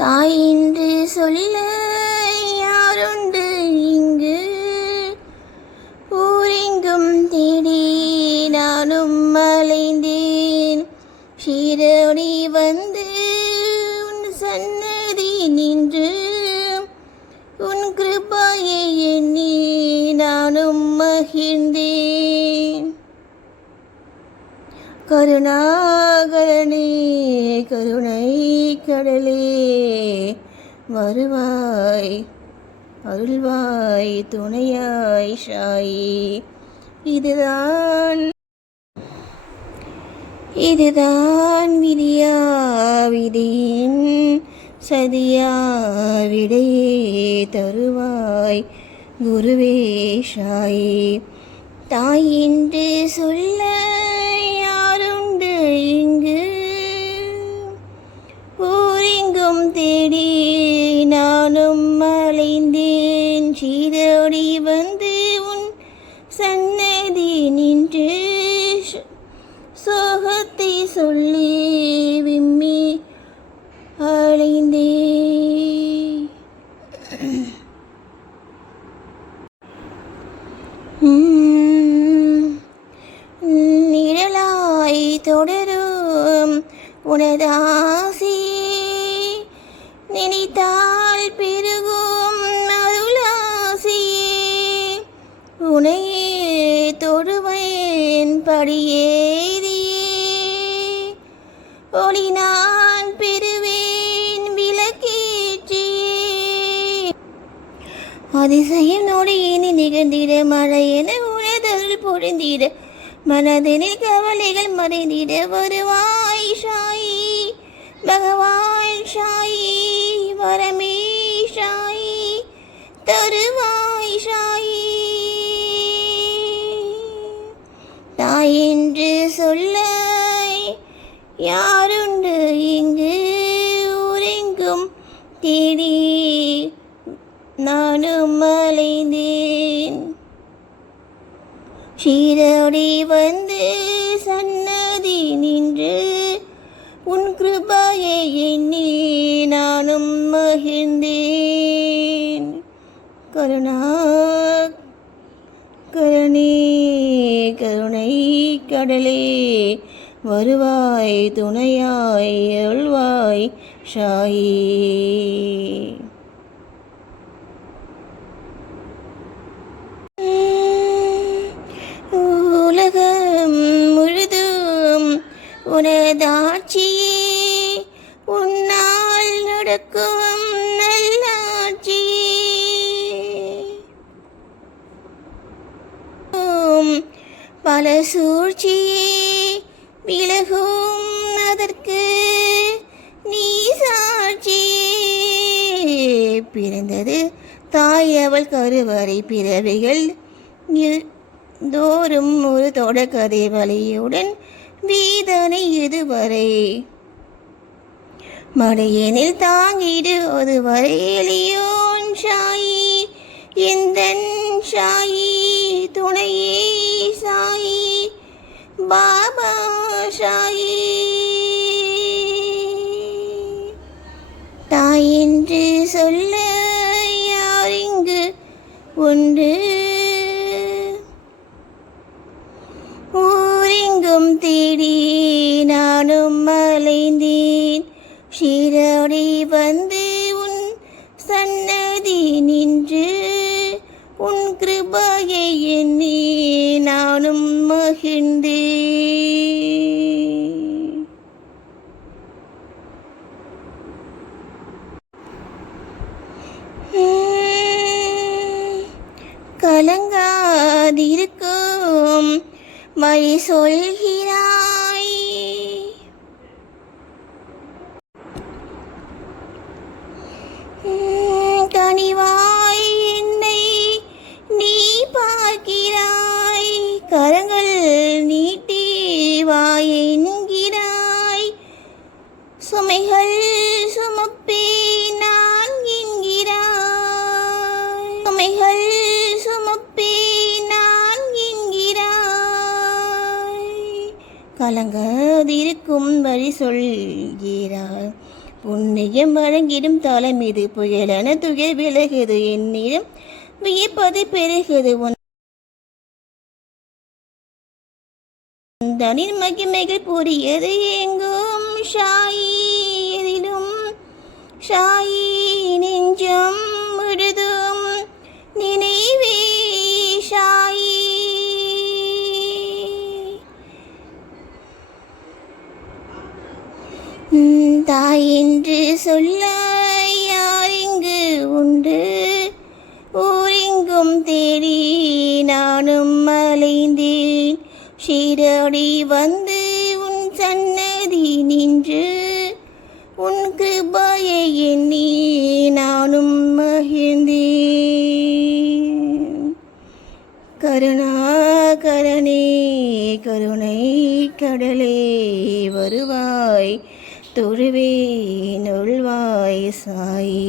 தாய் என்று சொல்ல யாருண்டு இங்கு? ஊரெங்கும் தேடி நானும் அலைந்தேன். ஷீரடி வந்து உன் சன்னதி நின்று உன் கிருபையை எண்ணி நானும் மகிழ்ந்தேன். கருணாகரனே கருணை கடலே வருவாய் அருள்வாய் துணையாய் ஷாயி. இதுதான் விதியா விதியின் சதியா விடையே தருவாய் குருவே ஷாயி. தாய் என்று சொல்ல யாருண்டு இங்கு? ஊரெங்கும் தேடி நானும் அலைந்தேன். ஷீரடி வந்து உன் சன்னதி நின்று சோகத்தை சொல்லி விம்மி அலைந்தேன். நிழலாய் தொடரும் உனதாசி நினைத்தால் பெருகும் அருளாசி. உனையே தொடுவேன் படியேறியே ஒளி நான் பெறுவேன் விளக்கேற்றியே. அதிசயம் நொடியினி நிகழ்ந்திட மழையென உனதருள் பொழிந்திட மனதினில் கவலைகள் மறைந்திட வருவாய் ஷாயி. பகவான் ஷாயி வரமே ஷாயி தருவாய் ஷாயி. தாய் என்று சொல்ல யாருண்டு இங்கு? ஊரெங்கும் தேடி நானும் அலைந்தேன். ஷீரடி வந்து சன்னதி நின்று உன் கிருபையை எண்ணி நானும் மகிழ்ந்தேன். கருணாகரனே கருணை கடலே வருவாய் துணையாய் அருள்வாய் ஷாயி. உலகம் முழுதும் உனதாட்சியே உன்னால் நடக்கும் நல்லாட்சியே. பல சூழ்ச்சியே விலகும் அதற்கு நீ சாட்சியே. பிறந்தது தாய் அவள் கருவறை பிறவைகள் தோறும் ஒரு தொடக்கதை வழியுடன் வீதனை இதுவரை மடையனில் தாங்கிடு அதுவரை எளியோன் ஷாயி. எந்தன் ஷாயி துணையே சாயி பாபா ஷாயி. தாய் என்று சொல்ல யாரிங்கு உண்டு? ஊரெங்கும் தேடி நானும் அலைந்தேன். ஷீரடி வந்து உன் சன்னதி நின்று உன் கிருபையை எண்ணி நானும் மகிழ்ந்தேன். கலங்காதிருக்கும் வழி சொல்கிறாய். கனிவாய் என்னை நீ பார்க்கிறாய். கரங்கள் நீட்டி வாய் என்கிறாய். சுமைகள் சுமப்பே நான் என்கிறாய். சுமைகள் சுமப்பே நான் என்கிறாய். கலங்காதிருக்கும் வழி சொல்கிறார். புண்ணியம் வழங்கிடும் தலம் இது, புயலென துயர் விலகுது, என்னிடம் வியப்பது பெருகுது. தனின் மகிமைகள் புரியது எங்கும் ஷாயி, எதிலும் ஷாயி, நெஞ்சம் முழுதும் நினைவே ஷாயி. தாய் என்று சொல்ல யார் இங்கு உண்டு, ஊரெங்கும் தேடி நானும் அலைந்தேன். ஷீரடி வந்து உன் சன்னதி நின்று, உன் கிருபையை எண்ணி நானும் மகிழ்ந்தேன். கருணாகரனே கருணை கடலே வருவாய், தொழுவேன் அருள்வாய் சாயி.